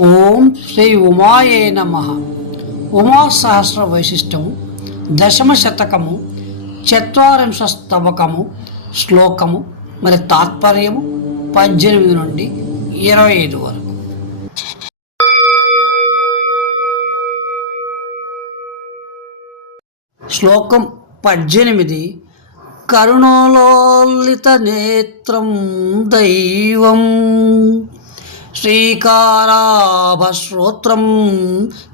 ఓం శ్రీ ఉమాయే నమ. ఉమా సహస్ర వైశిష్టము దశమ శతకము చత్వారింశ స్తవకము శ్లోకము మరి తాత్పర్యము 18 నుండి 25 వరకు. శ్లోకం 18. కరుణోలోలిత నేత్రం దైవం శ్రీకారాభశ్రోత్రం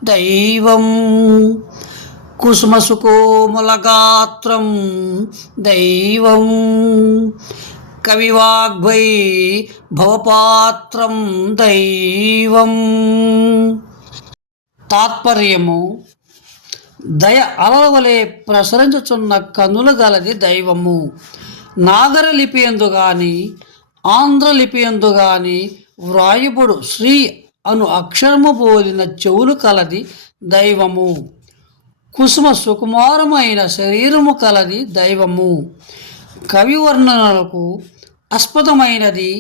దైవం కుసుమసుకోమలగాత్రం దైవం కవివాగ్వై భవపాత్రం దైవం. తాత్పర్యము: దయ అలవలే ప్రసరించుచున్న కనుల గలది దైవము. నాగరలిపి యందు గాని ఆంధ్రలిపి యందు గాని వ్రాయుబడు శ్రీ అను అక్షరము పోలిన చెవులు కలది దైవము. కుసుమ సుకుమారమైన శరీరము కలది దైవము. కవివర్ణనలకు ఆస్పదమైనది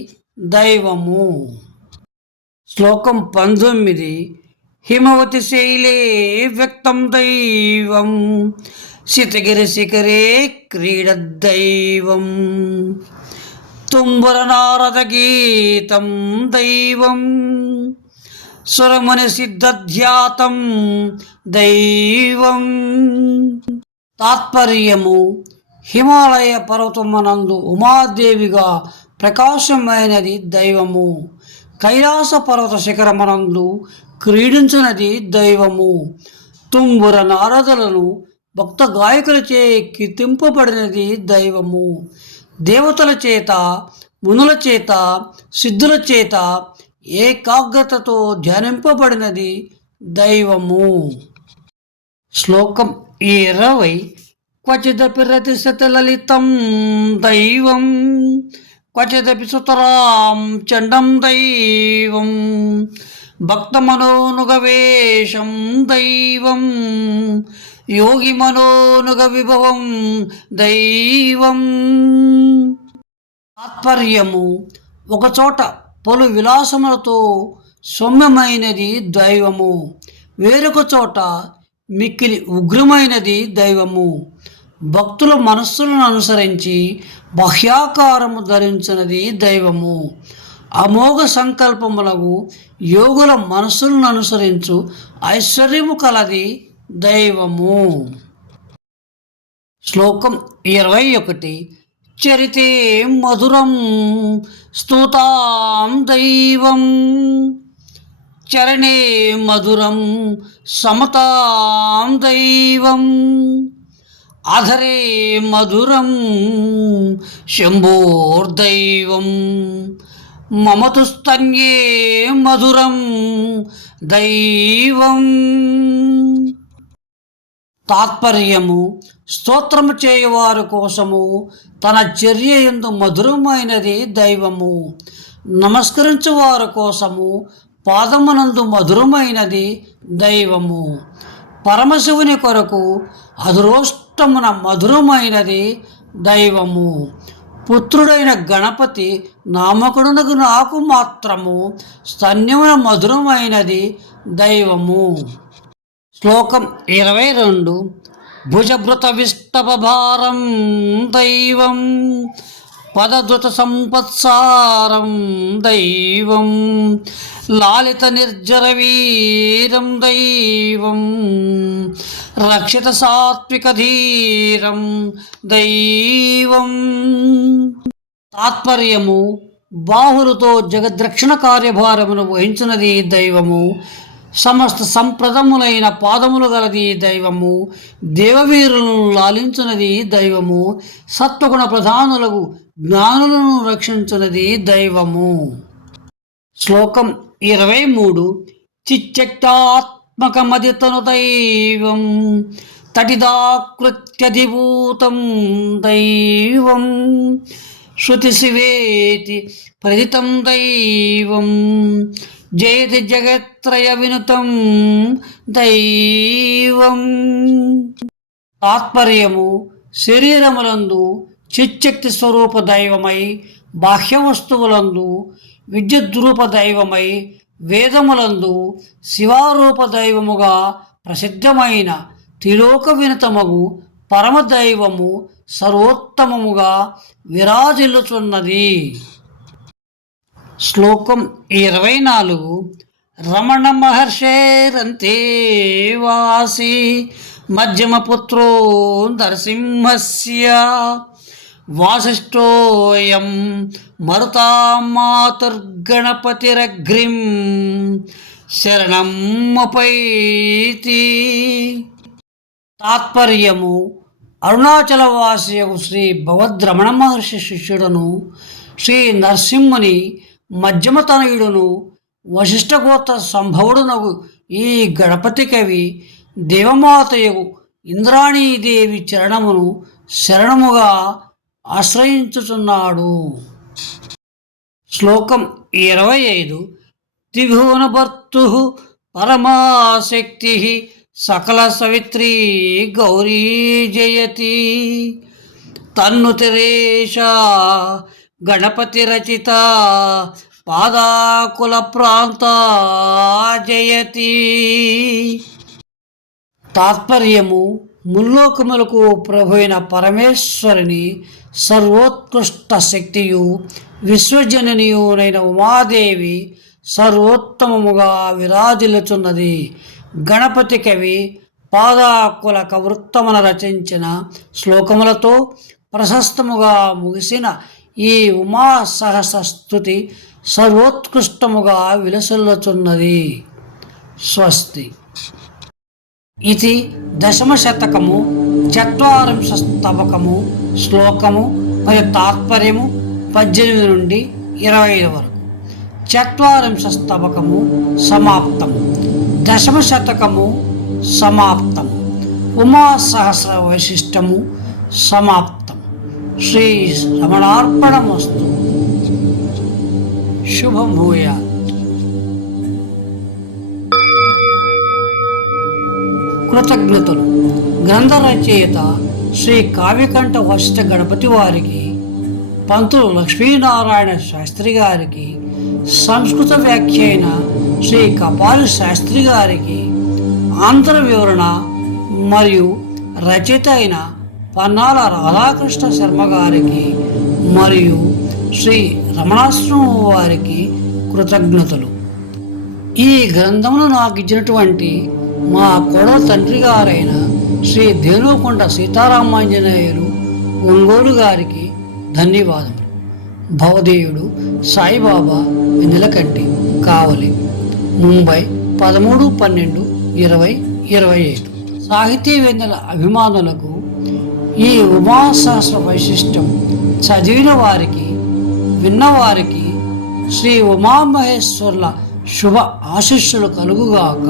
దైవము. శ్లోకం 19. హిమవతి శైలే వ్యక్తం దైవం శితగిరి శిఖరే క్రీడద్దైవం తుంబుర నారద గీతం దైవం సురముని సిద్ధధ్యాతం దైవం. తాత్పర్యము: హిమాలయ పర్వతమునందు ఉమాదేవిగా ప్రకాశమైనది దైవము. కైలాస పర్వత శిఖరమునందు క్రీడించినది దైవము. తుంబుర నారదులను భక్త గాయకులచే కీర్తింపబడినది దైవము. దేవతల చేత, మునుల చేత, సిద్ధుల చేత ఏకాగ్రతతో ధ్యానింపబడినది దైవము. శ్లోకం 20. క్వచిదపి రతిశత లలితం దైవం క్వచిదపి సుతరాం చండం దైవం భక్తమనోనుగవేషం దైవం యోగి మనోనుగ విభవం దైవం. తాత్పర్యము: ఒకచోట పలు విలాసములతో సౌమ్యమైనది దైవము, వేరొక చోట మిక్కిలి ఉగ్రమైనది దైవము. భక్తుల మనస్సులను అనుసరించి బాహ్యాకారము ధరించినది దైవము. అమోఘ సంకల్పములకు యోగుల మనస్సులను అనుసరించు ఐశ్వర్యము కలది దైవము. శ్లోకం 21. చరితే మధురం స్తుతాం దైవం చరణే మధురం సమతాం దైవం అధరే మధురం శంభోర్దైవం మమతు స్తన్యే మధురం దైవం. తాత్పర్యము: స్తోత్రము చేయువారి కోసము తన చర్య యందు మధురమైనది దైవము. నమస్కరించు వారి కోసము పాదమునందు మధురమైనది దైవము. పరమశివుని కొరకు అధురోష్టమున మధురమైనది దైవము. పుత్రుడైన గణపతి నామకుడునకు నాకు మాత్రము స్తన్యమున మధురమైనది దైవము. శ్లోకం 22. భుజభృత విష్టభారం దైవం పదధృత సంపత్సారం దైవం లాలిత నిర్జర వీరం దైవం రక్షిత సాత్విక ధీరం దైవం. తాత్పర్యము: బాహులతో జగద్రక్షణ కార్యభారమును వహించినది దైవము. సమస్త సంప్రదములైన పాదములు గలది దైవము. దేవవీరులను లాలించున్నది దైవము. సత్వగుణ ప్రధానులకు జ్ఞానులను రక్షించున్నది దైవము. శ్లోకం 23. చిచ్చక్తాత్మకమదితను దైవం తటిదాకృత్యధిభూతం దైవం శృతి శివేతి ప్రదితం దైవం జయతి జగత్రయ వినుతం దైవం. తాత్పర్యము: శరీరములందు చిచ్చక్తి స్వరూప దైవమై బాహ్య వస్తువులందు విద్యుద్రూప దైవమై వేదములందు శివారూప దైవముగా ప్రసిద్ధమైన త్రిలోక వినతమగు పరమదైవము సర్వోత్తమముగా విరాజిల్లుచున్నది. శ్లోకం 24. రమణ మహర్షేరంతే వాసి మధ్యమపుత్రో నరసింహస్య వాసిష్ఠోయం మరుతామాతుర్గణపతిరగ్రిం శరణమపైతి. తాత్పర్యము: అరుణాచల వాసియగు శ్రీ భగవద్రమణ మహర్షి శిష్యుడును శ్రీ నరసింహుని మధ్యమ తనయుడును వశిష్ఠగోత్ర సంభవుడునగు ఈ గణపతి కవి దేవమాతయగు ఇంద్రాణీదేవి చరణమును శరణముగా ఆశ్రయించుచున్నాడు. శ్లోకం 25. త్రిభువనభర్తు పరమాశక్తి సకల సవిత్రీ గౌరీ జయతి తన్నుతిరేష గణపతి రచిత పాదాకుల ప్రాంత జయతి. తాత్పర్యము: ముల్లోకములకు ప్రభువైన పరమేశ్వరుని సర్వోత్కృష్ట శక్తియు విశ్వజననియునైన ఉమాదేవి సర్వోత్తమముగా విరాజిల్లుచున్నది. గణపతి కవి పాదాకులక వృత్తమున రచించిన శ్లోకములతో ప్రశస్తముగా ముగిసిన ఈ ఉమా సహస్రస్తుతి సర్వోత్కృష్టముగా విలసిల్లుచున్నది. స్వస్తి. ఇది దశమశతకము 40 స్తవకము శ్లోకము మరియు తాత్పర్యము 18 నుండి 25 వరకు. 40 స్తవకము సమాప్తము. దశమశతకము సమాప్తము. ఉమా సహస్ర వైశిష్టము సమాప్తం. శ్రీ రమణార్పణమస్తు. శుభం భూయాత్. కృతజ్ఞతలు. గ్రంథ రచయిత శ్రీ కావ్యకంఠ వశిష్ఠ గణపతి వారికి, పంతులు లక్ష్మీనారాయణ శాస్త్రి గారికి, సంస్కృత వ్యాఖ్యాన శ్రీ కపాలి శాస్త్రి గారికి, ఆంధ్ర వివరణ మరియు రచయిత అయిన పన్నాల రాధాకృష్ణ శర్మ గారికి మరియు శ్రీ రమణాశ్రమం వారికి కృతజ్ఞతలు. ఈ గ్రంథమును నాకు ఇచ్చినటువంటి మా కొడ తండ్రి గారైన శ్రీ ధేనుకొండ సీతారామాంజనేయులు ఒంగోలు గారికి ధన్యవాదములు. భవదేవుడు సాయిబాబా వెన్నెలకంటి, కావలి, ముంబై 13/12/2025. సాహితీ వెన్నెల అభిమానులకు ఈ ఉమాసహస్ర వైశిష్టం చదివిన వారికి, విన్నవారికి శ్రీ ఉమామహేశ్వరుల శుభ ఆశీస్సులు కలుగుగాక.